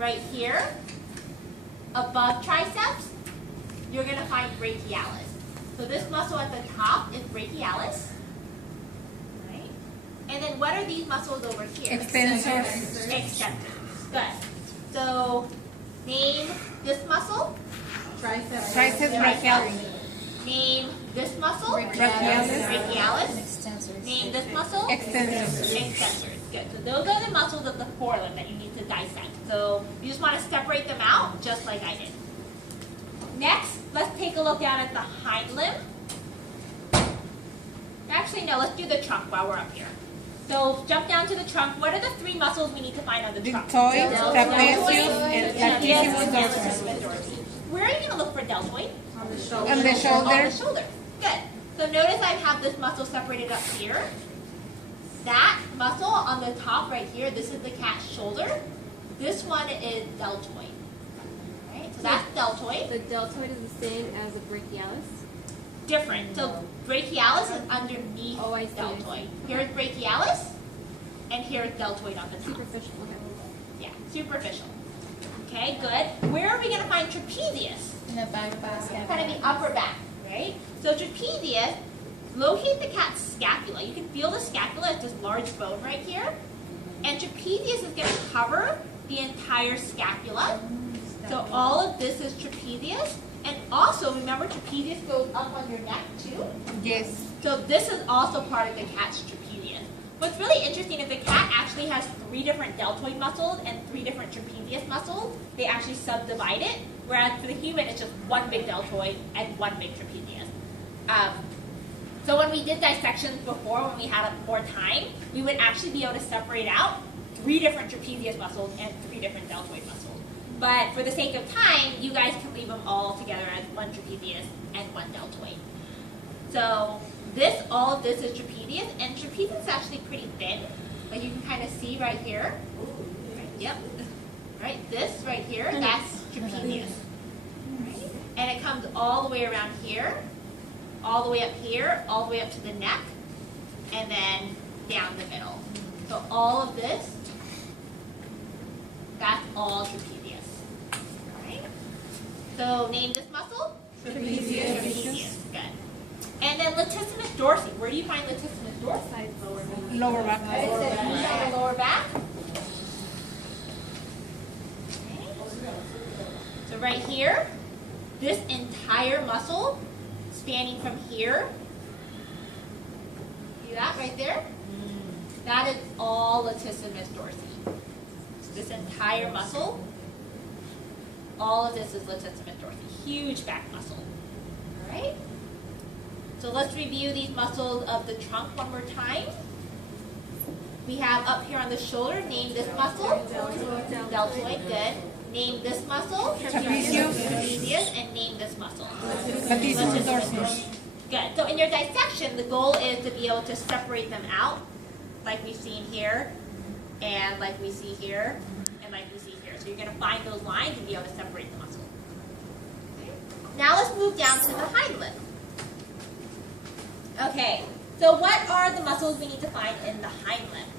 right here, above triceps, you're going to find brachialis. So this muscle at the top is brachialis. Right? And then what are these muscles over here? Extensors. Extensors. Good. So name this muscle. Triceps brachialis. Name this muscle. Brachialis. Brachialis. Name this muscle. Extensors. Extensors. Good. So those are the muscles of the forelimb that you need to dissect. So you just want to separate them out just like I did. Next, let's take a look down at the hind limb. Actually, no, let's do the trunk while we're up here. So jump down to the trunk. What are the three muscles we need to find on the trunk? Deltoid, trapezius, and latissimus dorsi. Where are you going to look for deltoid? On the On the shoulder. shoulder. Good. So notice I have this muscle separated up here. That muscle on the top right here, this is the cat's shoulder. This one is deltoid. Right? So that's deltoid. The deltoid is the same as the brachialis? Different. So brachialis is underneath deltoid. Here's brachialis, and here's deltoid on the top. Superficial. Okay. Yeah, superficial. Okay, good. Where are we going to find trapezius? In the back basket. Kind of the upper back, right? So trapezius, locate the cat's scapula. You can feel the scapula, it's this large bone right here. And trapezius is going to cover the entire scapula. So all of this is trapezius. And also, remember, trapezius goes up on your neck too? Yes. So this is also part of the cat's trapezius. What's really interesting is the cat actually has 3 different deltoid muscles and 3 different trapezius muscles. They actually subdivide it, whereas for the human, it's just one big deltoid and one big trapezius. So when we did dissections before, when we had more time, we would actually be able to separate out 3 different trapezius muscles and 3 different deltoid muscles. But for the sake of time, you guys can leave them all together as one trapezius and one deltoid. So all of this is trapezius, and trapezius is actually pretty thin. Like you can kind of see right here. Right, yep. Right, this right here, that's trapezius. Right? And it comes all the way around here, all the way up here, all the way up to the neck, and then down the middle. So all of this, that's all trapezius. Right? So name this muscle? Trapezius. Trapezius. Good. And then latissimus dorsi. Where do you find latissimus dorsi? Lower back. The lower back. Okay. So right here, this entire muscle spanning from here. See that right there? That is all latissimus dorsi. This entire muscle, all of this is latissimus dorsi. Huge back muscle. All right? So let's review these muscles of the trunk one more time. We have up here on the shoulder, name this muscle. Deltoid, good. Name this muscle. Trapezius. And name this muscle. Latissimus dorsi. Good. So in your dissection, the goal is to be able to separate them out, like we've seen here, and like we see here, and like we see here. So you're going to find those lines and be able to separate the muscle. Now let's move down to the hind limb. Okay, so what are the muscles we need to find in the hind limb?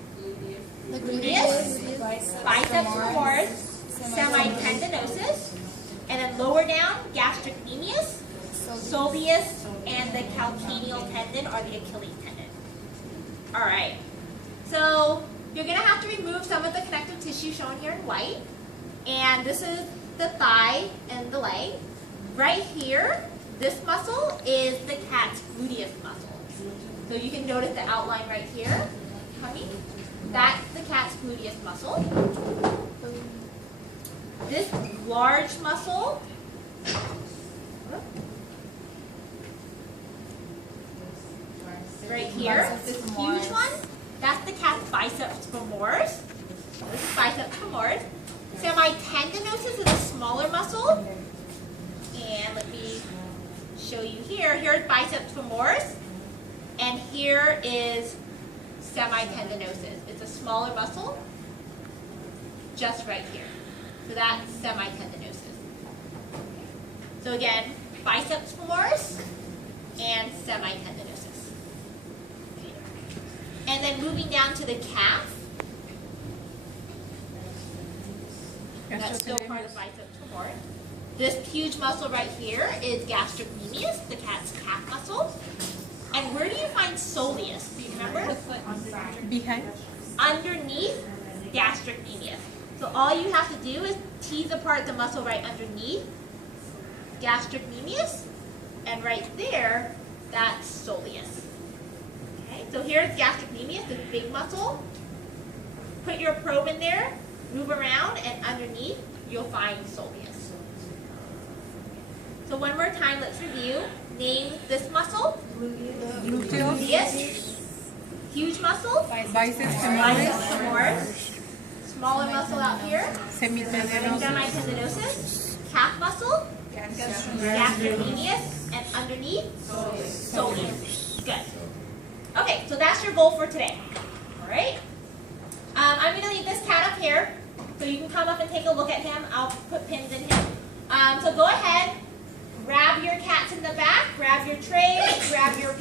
The Gluteus, biceps femoris, semitendinosus, and then lower down, gastrocnemius, soleus, and the calcaneal tendon or the Achilles tendon. All right, so you're going to have to remove some of the connective tissue shown here in white, and this is the thigh and the leg. Right here, this muscle is the cat's gluteus muscle. So you can notice the outline right here, honey. That's the cat's gluteus muscle. This large muscle, right here, this huge one, that's the cat's biceps femoris. This is biceps femoris. Semitendinosus is a smaller muscle. And let me show you here. Here's biceps femoris, and here is semitendinosus. It's a smaller muscle, just right here. So that's semitendinosus. So again, biceps femoris and semitendinosus. And then moving down to the calf. That's still part of biceps femoris. This huge muscle right here is gastrocnemius, the cat's calf muscle. And where do you find soleus? Do you remember? Behind. Underneath gastrocnemius. So all you have to do is tease apart the muscle right underneath gastrocnemius, and right there, that's soleus. Okay, so here's gastrocnemius, the big muscle. Put your probe in there, move around, and underneath, you'll find soleus. So one more time, let's review. Name this muscle. Gluteus. Gluteus. Huge muscle. Biceps femoris. Biceps femoris. Smaller muscle out here. Semitendinosus. Semitendidosus. Calf muscle. Gastrocnemius. And underneath, soleus. Good. Okay, so that's your goal for today. All right. I'm going to leave this cat up here, so you can come up and take a look at him. I'll put pins in him. So go ahead, grab your cats in the back, grab your trays, grab your